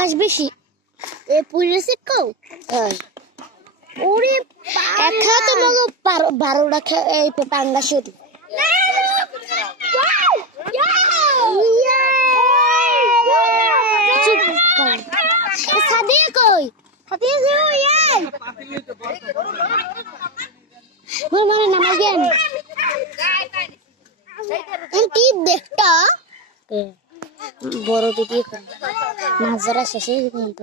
পাঙ্গাস বেশি এ পুলিশে কও ওরে একা তো মগো 12টা এই পাঙ্গাস হতি সাদিয়া কই সাদিয়া যাও ইয়াই মোর মানে নামা গেন কি দেখতা বড় দিদি মাছ ধরা শেষে পর্যন্ত